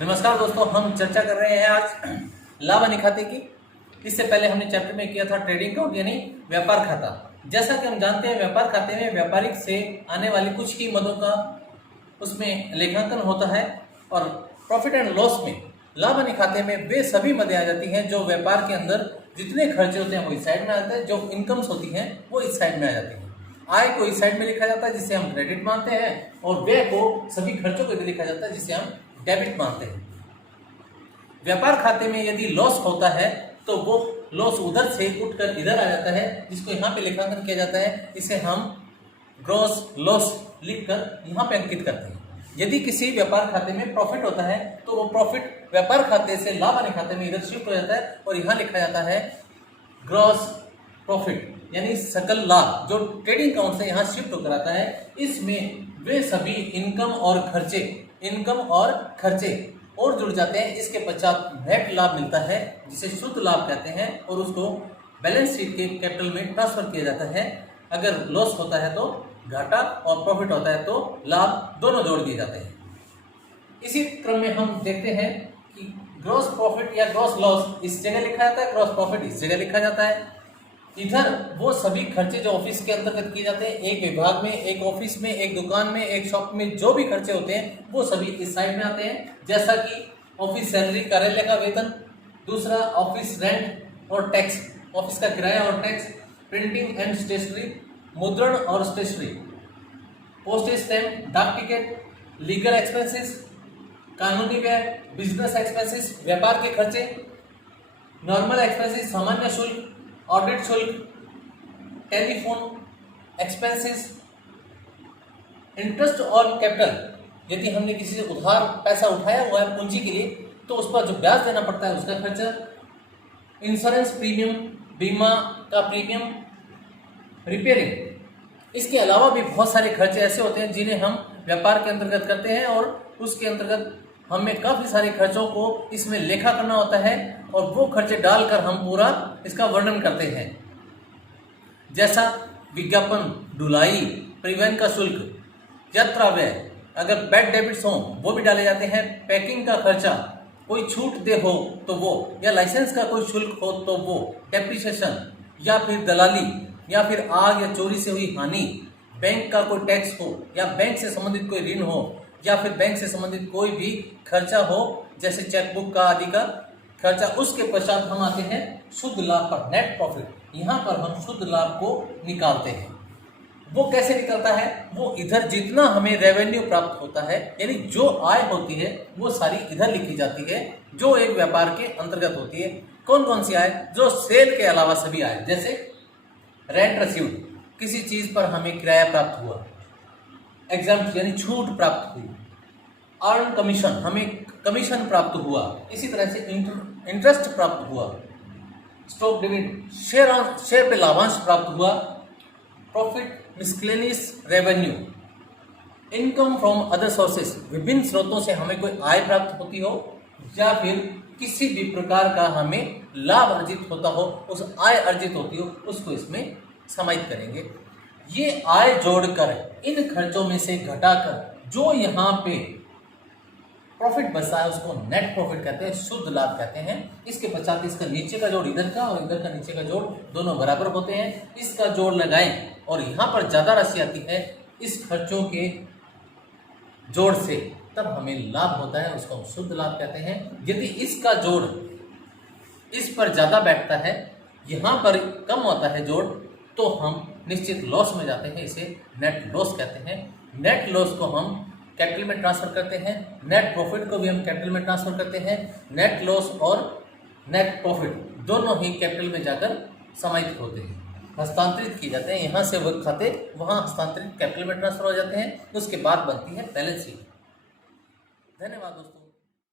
नमस्कार दोस्तों, हम चर्चा कर रहे हैं आज लाभ हानि खाते की। इससे पहले हमने चैप्टर में किया था ट्रेडिंग अकाउंट यानी व्यापार खाता। जैसा कि हम जानते हैं, व्यापार खाते में व्यापारिक से आने वाली कुछ ही मदों का उसमें लेखांकन होता है और प्रॉफिट एंड लॉस में लाभ हानि खाते में वे सभी मदें आ जाती हैं जो व्यापार के अंदर जितने खर्चे होते हैं वो इस साइड में आते हैं, जो इनकम्स होती हैं वो इस साइड में आ जाती हैं। आय को इस साइड में लिखा जाता है जिसे हम क्रेडिट मानते हैं और व्यय को सभी खर्चों को इधर लिखा जाता है जिसे हम डेबिट मानते हैं। व्यापार खाते में यदि लॉस होता है तो वो लॉस उधर से उठकर इधर आ जाता है जिसको यहाँ पे लेखांकन किया जाता है। इसे हम ग्रॉस लॉस लिखकर यहाँ पे अंकित करते हैं। यदि किसी व्यापार खाते में प्रॉफिट होता है तो वो प्रॉफिट व्यापार खाते से लाभ हानि खाते में इधर शिफ्ट हो जाता है और यहाँ लिखा जाता है ग्रॉस प्रॉफिट यानी सकल लाभ, जो ट्रेडिंग अकाउंट से यहाँ शिफ्ट होकर आता है। इसमें वे सभी इनकम और खर्चे और जुड़ जाते हैं। इसके पश्चात नेट लाभ मिलता है जिसे शुद्ध लाभ कहते हैं और उसको बैलेंस शीट के कैपिटल में ट्रांसफर किया जाता है। अगर लॉस होता है तो घाटा और प्रॉफिट होता है तो लाभ, दोनों जोड़ दिए जाते हैं। इसी क्रम में हम देखते हैं कि ग्रॉस प्रॉफिट या ग्रॉस लॉस इस जगह लिखा जाता है, ग्रॉस प्रॉफिट इस जगह लिखा जाता है। इधर वो सभी खर्चे जो ऑफिस के अंतर्गत किए जाते हैं, एक विभाग में, एक ऑफिस में, एक दुकान में, एक शॉप में जो भी खर्चे होते हैं वो सभी इस साइड में आते हैं। जैसा कि ऑफिस सैलरी, कार्यालय का वेतन, दूसरा ऑफिस रेंट और टैक्स, ऑफिस का किराया और टैक्स, प्रिंटिंग एंड स्टेशनरी, मुद्रण और स्टेशनरी, पोस्टेज स्टैम्प, डाक टिकट, लीगल एक्सपेंसेस, कानूनी व्यय, बिजनेस एक्सपेंसेस, व्यापार के खर्चे, नॉर्मल एक्सपेंसेस, सामान्य शुल्क, ऑडिट शुल्क, टेलीफोन एक्सपेंसेस, इंटरेस्ट और कैपिटल। यदि हमने किसी से उधार पैसा उठाया हुआ है पूंजी के लिए तो उस पर जो ब्याज देना पड़ता है उसका खर्चा, इंश्योरेंस प्रीमियम, बीमा का प्रीमियम, रिपेयरिंग। इसके अलावा भी बहुत सारे खर्चे ऐसे होते हैं जिन्हें हम व्यापार के अंतर्गत करते हैं और उसके अंतर्गत हमें काफ़ी सारे खर्चों को इसमें लेखा करना होता है और वो खर्चे डालकर हम पूरा इसका वर्णन करते हैं। जैसा विज्ञापन, ढुलाई, परिवहन का शुल्क, यात्रा व्यय, अगर बैड डेबिट्स हों वो भी डाले जाते हैं, पैकिंग का खर्चा, कोई छूट दे हो तो वो, या लाइसेंस का कोई शुल्क हो तो वो, डेप्रिसिएशन या फिर दलाली या फिर आग या चोरी से हुई हानि, बैंक का कोई टैक्स हो या बैंक से संबंधित कोई ऋण हो या फिर बैंक से संबंधित कोई भी खर्चा हो जैसे चेकबुक का आदि का खर्चा। उसके पश्चात हम आते हैं शुद्ध लाभ पर, नेट प्रॉफिट। यहाँ पर हम शुद्ध लाभ को निकालते हैं। वो कैसे निकलता है? वो इधर जितना हमें रेवेन्यू प्राप्त होता है यानी जो आय होती है वो सारी इधर लिखी जाती है जो एक व्यापार के अंतर्गत होती है। कौन कौन सी आय? जो सेल के अलावा सभी आय, जैसे रेंट रिसीव्ड, किसी चीज पर हमें किराया प्राप्त हुआ, एग्जाम्प्ट यानी छूट प्राप्त हुई, अर्न कमीशन, हमें कमीशन प्राप्त हुआ, इसी तरह से इंटरेस्ट प्राप्त हुआ, स्टॉक डिविडेंड, शेयर पे लाभांश प्राप्त हुआ, profit, miscellaneous revenue, income from other sources, विभिन्न स्रोतों से हमें कोई आय प्राप्त होती हो या फिर किसी भी प्रकार का हमें लाभ अर्जित होता हो, उस आय अर्जित होती हो उसको इसमें समाहित करेंगे। ये आय जोड़कर इन खर्चों में से घटाकर जो यहाँ पे प्रॉफिट बचता है उसको नेट प्रॉफिट कहते हैं, शुद्ध लाभ कहते हैं। इसके पश्चात इसका नीचे का जोड़ इधर का और इधर का नीचे का जोड़ दोनों बराबर होते हैं। इसका जोड़ लगाएं और यहाँ पर ज्यादा राशि आती है इस खर्चों के जोड़ से, तब हमें लाभ होता है, उसको हम शुद्ध लाभ कहते हैं। यदि इसका जोड़ इस पर ज्यादा बैठता है, यहाँ पर कम होता है जोड़, तो हम निश्चित लॉस में जाते हैं, इसे नेट लॉस कहते हैं। नेट लॉस को हम कैपिटल में ट्रांसफर करते हैं, नेट प्रॉफिट को भी हम कैपिटल में ट्रांसफर करते हैं। नेट लॉस और नेट प्रॉफिट दोनों ही कैपिटल में जाकर समाहित होते हैं, हस्तांतरित किए जाते हैं। यहाँ से वो खाते वहाँ हस्तांतरित कैपिटल में ट्रांसफर हो जाते हैं। उसके बाद बनती है बैलेंस शीट। धन्यवाद दोस्तों।